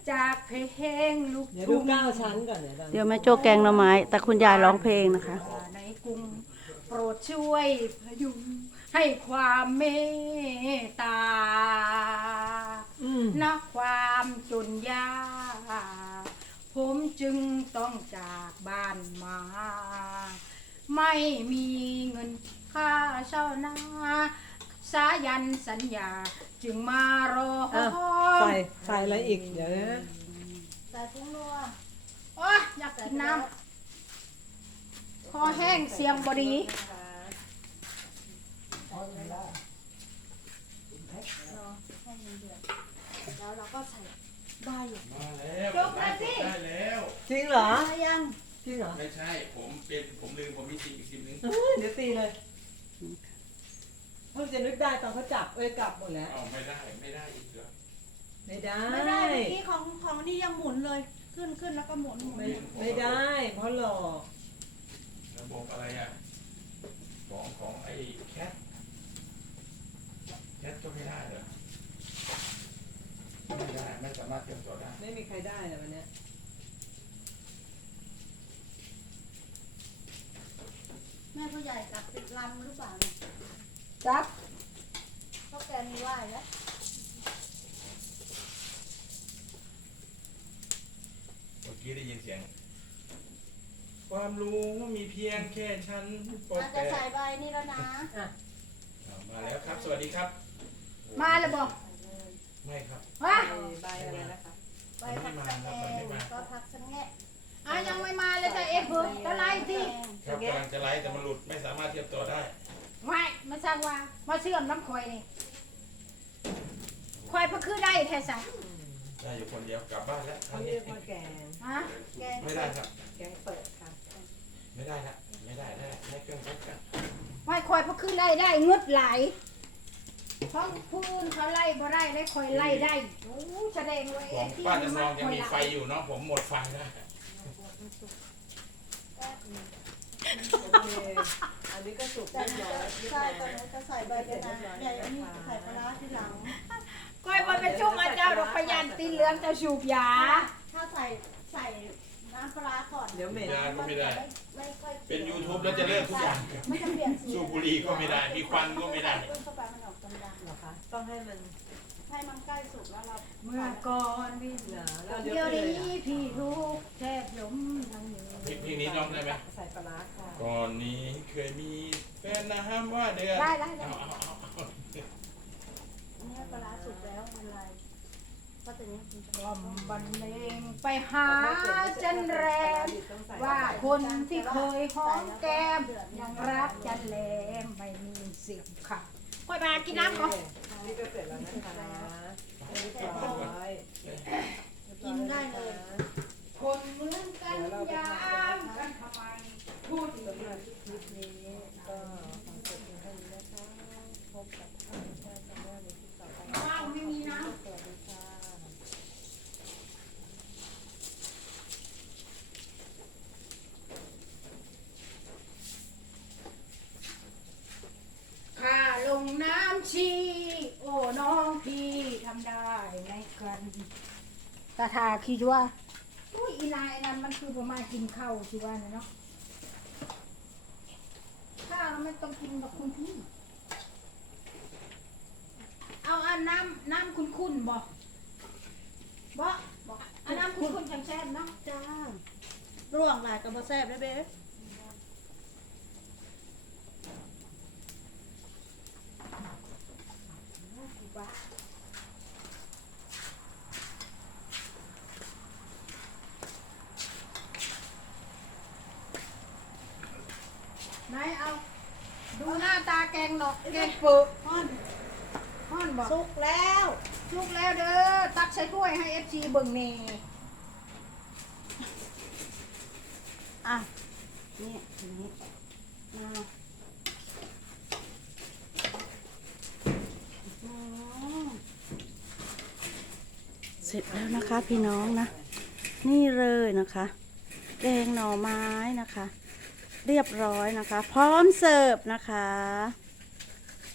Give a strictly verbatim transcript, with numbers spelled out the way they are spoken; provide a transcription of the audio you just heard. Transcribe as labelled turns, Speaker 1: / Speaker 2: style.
Speaker 1: จากเพลงลูก
Speaker 2: เดี๋ยวดู
Speaker 1: ทุ่ง
Speaker 2: เก้าชั้นก่อนเดี๋ยวตอน
Speaker 3: เดี๋ยวแม่โจ้แกงหน่อไม้แต่คุณยายร้องเพลงนะคะ
Speaker 1: ในกรุงโปรดช่วยพยุงให้ความเมตตา
Speaker 2: อืม
Speaker 1: นะความจนยากผมจึงต้องจากบ้านมา ไม่มีเงินค่าเช่านาสายันสัญญาจึงมารอ
Speaker 2: อ่ะใส่ใส่อะไรอีกเดี๋ยวนะ
Speaker 4: ใส่พุงนัว
Speaker 1: โอ้ยอยากกินน้ำคอแห้งเสียงบดี
Speaker 4: แล้วเราก็ใส่ใบ
Speaker 5: มาแล้ว
Speaker 1: จบแล้วสิ
Speaker 5: ได้แล้ว
Speaker 2: จริงเหรอ
Speaker 4: อะไรยัง
Speaker 2: จริงเหรอ
Speaker 5: ไม่ใช่ผมเป็นผมลืมผมมีสิ่งอีกสิ่งหนึง
Speaker 2: เฮ้ยเดี๋ยวตีเลยเพิ่งจะนึกได้ตอนเขาจับเอ้ยกลับหมดแล้ว
Speaker 5: เอาไม่ได้ไม่ได้อีกเหรอ
Speaker 2: ไม่ได้
Speaker 4: ไม่ได้เมื่อกี้ของของนี่ยังหมุนเลย ขึ้นขึ้นแล้วก็หมุนหมุน
Speaker 2: ไม่ไม่ได้ เพราะหลอก
Speaker 5: ระบบอะไรอ่ะของของไอ้แคทแคทก็ไม่ได้เหรอไม่ได้ไม่สามารถเชื่อมต่อได้
Speaker 2: ไม่มีใครได้เลยวันเนี้ย
Speaker 4: แม่ผู้ใหญ่กลับติดลำหรือเปล่าเนี่ย
Speaker 1: จับ
Speaker 4: เพราะแกมีไหวแล้ว
Speaker 5: เมื่อกี้ได้ยินเสียง ความรู้มีเพียงแค่ฉันโปร
Speaker 4: อาจ
Speaker 5: แกร
Speaker 4: จะ
Speaker 5: ม
Speaker 4: ใส่ใบนี่แล้วนะ
Speaker 2: อ่ะ
Speaker 5: เอามาแล้วครับ สวัสดีครับ
Speaker 1: มาเลยบอก
Speaker 5: ไม่ครับ
Speaker 1: วะ
Speaker 2: ใบอะไรนะคะ
Speaker 4: ใบผักสะแงก็ผักสะแงะ
Speaker 1: อ่ะยังไม่มาเลยจะเอฟเบอร์ตะไลที่
Speaker 5: ครับกำลังจะไลฟ์แต่มันหลุดไม่สามารถเทียบต่อได้
Speaker 1: ไม่มาสร้างว่ามาเชื่อมน้ำคอยนี่คอยพะคือได้แท้สัก
Speaker 5: ได้อยู่คนเดียวกลับบ้านแล้ว
Speaker 2: เขาเรียกว่าแกง
Speaker 1: ฮะ
Speaker 4: แกง
Speaker 5: ไม่ได้ครับ
Speaker 2: แกงเปิดค่ะ
Speaker 5: ไม่ได้ละไม่ได้ได้ได้เครื่องวัดกัน
Speaker 1: ไม่คอยพะคือได้ได้เงืดไหลายเพราะผู้อื่นเขาไล่บ่ได้ได้คอยไล่ได้โอ้แสดงว่า
Speaker 5: ข
Speaker 1: เอ
Speaker 5: อง
Speaker 1: ฟที่
Speaker 5: ป้า
Speaker 1: มั
Speaker 5: จะ
Speaker 1: น
Speaker 5: น
Speaker 1: มา
Speaker 5: อง
Speaker 1: ค
Speaker 5: ยัง
Speaker 1: อย
Speaker 5: มี
Speaker 1: ละ
Speaker 5: ไฟอยู่เนาะผมหมดไฟแล้ว
Speaker 2: โอเคอันนี้ก็สุก
Speaker 4: แต่
Speaker 2: เรียบร้อยเรียบ
Speaker 4: ใส่
Speaker 2: ร้
Speaker 4: ตอ
Speaker 2: อน ย
Speaker 4: นี้จะใส่ใบด้วยนะใหญ่นี่ใส่ปลาร้าทีหลัง
Speaker 1: คอยบ่เป็นชุ่มอาเจ้าดอกพยันตีเหลืองเจ้าสูบยา
Speaker 4: ถ้าใส่ใส่น้ำปลาร้าก่อน
Speaker 2: เดี๋ยวเหม็น
Speaker 5: ยาก็ไม่ได้
Speaker 4: ไม่ค่อย
Speaker 5: เป็น YouTube แล้วจะเลิกทุกอย่าง
Speaker 4: ไม่จะเปลี่ยนสี
Speaker 5: สูบบุหรี่ก็ไม่ได้ มีควันก็ไม่ได้
Speaker 4: เพิ่มเข้าไปมันออกดำ
Speaker 2: เหรอคะ ต้องให้มัน
Speaker 4: ๆให้มันใกล้สุกแล้วเรา
Speaker 1: เมื่อก่อนพี่
Speaker 2: เหลือแล้ว
Speaker 1: เดี๋
Speaker 2: เดี๋
Speaker 1: ย
Speaker 2: ยว ว
Speaker 1: นี้พี่ทุกข์แทบล้มทั้งยืน
Speaker 5: เพลงเพลงนี้ร้องได้ไหม
Speaker 2: ใส่ปลาร้าค่ะ
Speaker 5: ก่อนนี้เคยมีแฟนนะห้ามว่าเดือน
Speaker 1: ได้ได้ได้
Speaker 5: เอาเอาเอาเอา
Speaker 4: อันนี้ปลาร้าสุกแล้วไม่เป็นไรก็แต่นี้คุณจะ
Speaker 1: กล่อมบรรเลงไปหาจันแรมว่าคนที่เคยหอมแก้มยังรักจันแรมไม่มีสิทธิ์ค่ะค่อยมากินน้ำก่อน
Speaker 2: นี่ก็เสร็จแล้วนะคะเรียบร้อย
Speaker 4: กินได้เลย
Speaker 1: คนเหมือนกันยามกันทำไมพูด
Speaker 2: สำหรับคลิปนี้ก็ขอจบเพียงเท่านี้นะคะพบกับท่านผู้ชมทางบ้านในคลิปต่อไป
Speaker 1: ว้าวไม่มีน้ำ
Speaker 2: สวัสดีค่ะ
Speaker 1: ข้าลงน้ำชีโอ้น้องพี่ทำได้ไหมกันตาทาคิดว่าอุ้ยอีนายนั้นมันคือประมาณกินข้าวสิว่าเนาะข้าวไม่ต้องกินกับคุณพี่เอาอันน้ำน้ำคุ้นๆบอกบอกบอกอันน้ำคุ้นๆแซ่บๆเนาะ
Speaker 4: จ้าร่วงหลายกับบะแซ่บได้เบ๊
Speaker 1: ว่าไหนเอาดูหน้าตาแกงหนอกแกงเปิด
Speaker 4: ฮ้อน
Speaker 1: ห้อนบอก
Speaker 4: สุกแล้ว
Speaker 1: ชุกแล้วเด้อตักใส่ถ้วยให้เอฟซีเบิ่งเน่
Speaker 4: อ่ะนี่อันนี้มาอืม
Speaker 3: เสร็จแล้วนะคะพี่น้องนะ นี่เลยนะคะ แกงหน่อไม้นะคะ เรียบร้อยนะคะ พร้อมเสิร์ฟนะคะ